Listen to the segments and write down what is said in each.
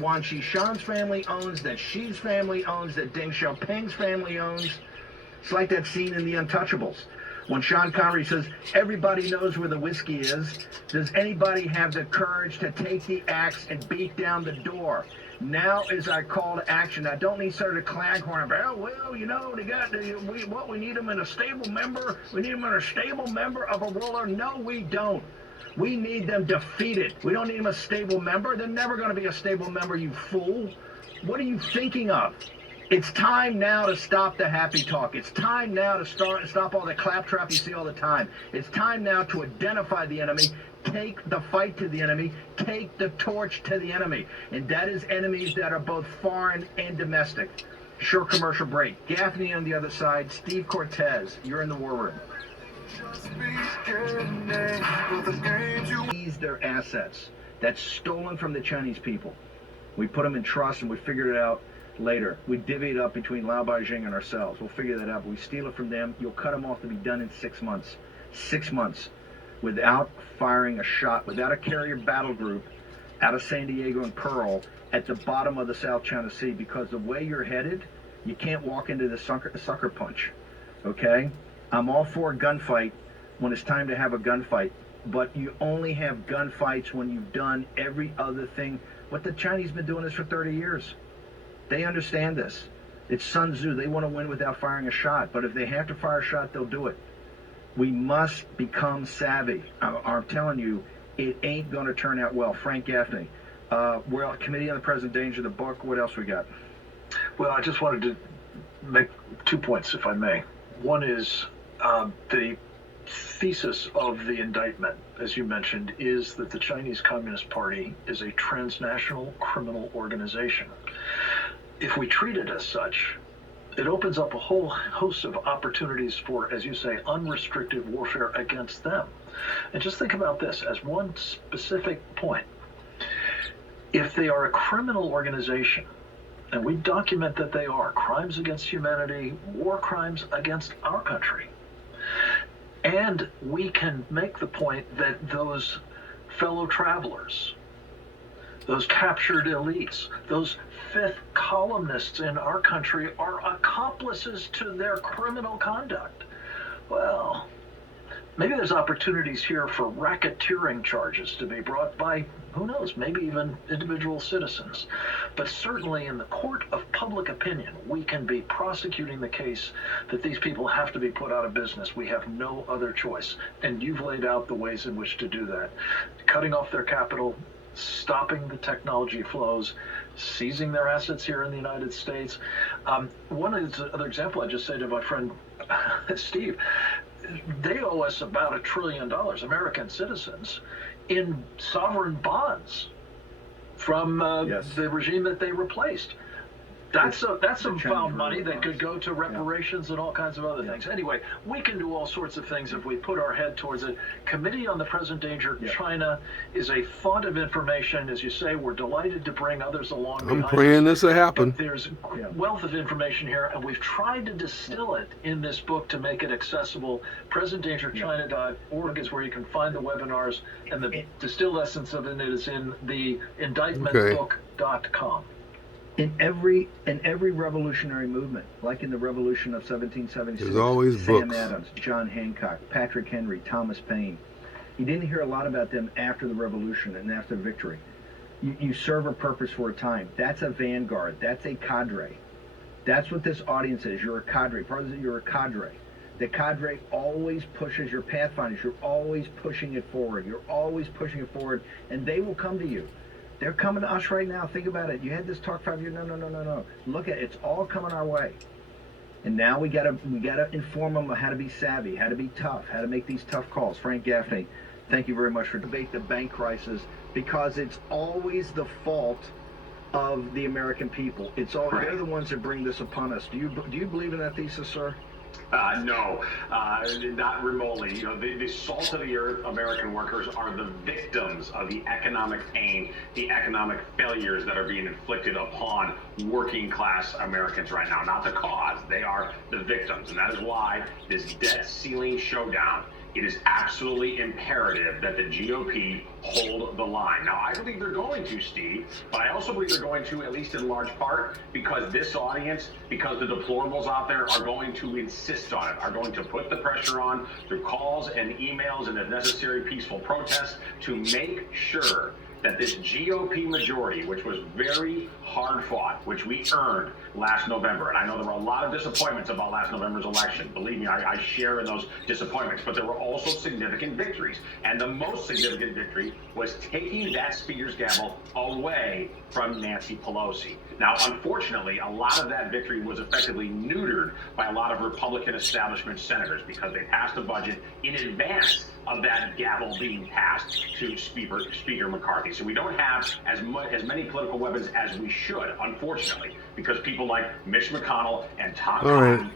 Wang Qishan's family owns, that Xi's family owns, that Deng Xiaoping's family owns. It's like that scene in The Untouchables when Sean Connery says, everybody knows where the whiskey is. Does anybody have the courage to take the axe and beat down the door? Now is our call to action. I don't need sort of claghorn. Well, you know, we need them in a stable member. We need them in a stable member of a ruler. No, we don't. We need them defeated. We don't need them a stable member. They're never going to be a stable member, you fool. What are you thinking of? It's time now to stop the happy talk. It's time now to stop all the claptrap you see all the time. It's time now to identify the enemy, take the fight to the enemy, take the torch to the enemy. And that is enemies that are both foreign and domestic. Short commercial break. Gaffney on the other side. Steve Cortez, you're in the war room. Seize their assets that's stolen from the Chinese people. We put them in trust and we figured it out later. We divvy it up between Lao Beijing and ourselves. We'll figure that out, but we steal it from them. You'll cut them off to be done in 6 months. 6 months without firing a shot, without a carrier battle group out of San Diego and Pearl at the bottom of the South China Sea, because the way you're headed, you can't walk into the sucker punch. Okay? I'm all for a gunfight when it's time to have a gunfight, but you only have gunfights when you've done every other thing. What the Chinese been doing this for 30 years. They understand this. It's Sun Tzu. They want to win without firing a shot, but if they have to fire a shot, they'll do it. We must become savvy. I'm telling you, it ain't going to turn out well. Frank Gaffney, we're on Committee on the Present Danger, the book. What else we got? Well, I just wanted to make 2 points, if I may. One is the thesis of the indictment, as you mentioned, is that the Chinese Communist Party is a transnational criminal organization. If we treat it as such, it opens up a whole host of opportunities for, as you say, unrestricted warfare against them. And just think about this as one specific point. If they are a criminal organization, and we document that they are crimes against humanity, war crimes against our country, and we can make the point that those fellow travelers, those captured elites, those fifth columnists in our country are accomplices to their criminal conduct. Well, maybe there's opportunities here for racketeering charges to be brought by, who knows, maybe even individual citizens. But certainly in the court of public opinion, we can be prosecuting the case that these people have to be put out of business. We have no other choice. And you've laid out the ways in which to do that. Cutting off their capital, stopping the technology flows, seizing their assets here in the United States. One other example I just say to my friend Steve, they owe us about $1 trillion, American citizens, in sovereign bonds from the regime that they replaced. That's some found money that could go to reparations and all kinds of other things. Anyway, we can do all sorts of things if we put our head towards it. Committee on the Present Danger, China is a font of information. As you say, we're delighted to bring others along. I'm praying this will happen. But there's a wealth of information here, and we've tried to distill it in this book to make it accessible. PresentDangerChina.org is where you can find the webinars, and the distilled essence of it is in the indictmentbook.com. In every revolutionary movement, like in the Revolution of 1776, there's always Sam books. Adams, John Hancock, Patrick Henry, Thomas Paine. You didn't hear a lot about them after the revolution and after victory. You serve a purpose for a time. That's a vanguard. That's a cadre. That's what this audience is. You're a cadre. You're a cadre. The cadre always pushes your pathfinders. You're always pushing it forward. You're always pushing it forward, and they will come to you. They're coming to us right now. Think about it. You had this talk 5 years. No. Look at it. It's all coming our way. And now we gotta inform them how to be savvy, how to be tough, how to make these tough calls. Frank Gaffney, thank you very much for debate the bank crisis, because it's always the fault of the American people. It's all they're the ones that bring this upon us. Do you believe in that thesis, sir? No, not remotely. You know, the salt of the earth American workers are the victims of the economic pain, the economic failures that are being inflicted upon working class Americans right now. Not the cause, they are the victims. And that is why this debt ceiling showdown it is absolutely imperative that the GOP hold the line. Now, I believe they're going to, Steve, but I also believe they're going to, at least in large part, because this audience, because the deplorables out there are going to insist on it, are going to put the pressure on through calls and emails and, if necessary, peaceful protests to make sure that this GOP majority, which was very hard fought, which we earned last November, and I know there were a lot of disappointments about last November's election. Believe me, I share in those disappointments, but there were also significant victories. And the most significant victory was taking that Speaker's gavel away from Nancy Pelosi. Now, unfortunately, a lot of that victory was effectively neutered by a lot of Republican establishment senators because they passed a budget in advance of that gavel being passed to Speaker McCarthy. So we don't have as many political weapons as we should, unfortunately, because people like Mitch McConnell and Tom Cotton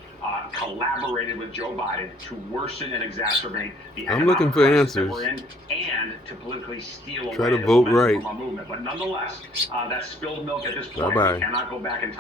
collaborated with Joe Biden to worsen and exacerbate the I'm looking for answers. that we're in, and to politically steal away Try to the vote momentum right. from our movement. But nonetheless, that's spilled milk at this point. Bye-bye. We cannot go back and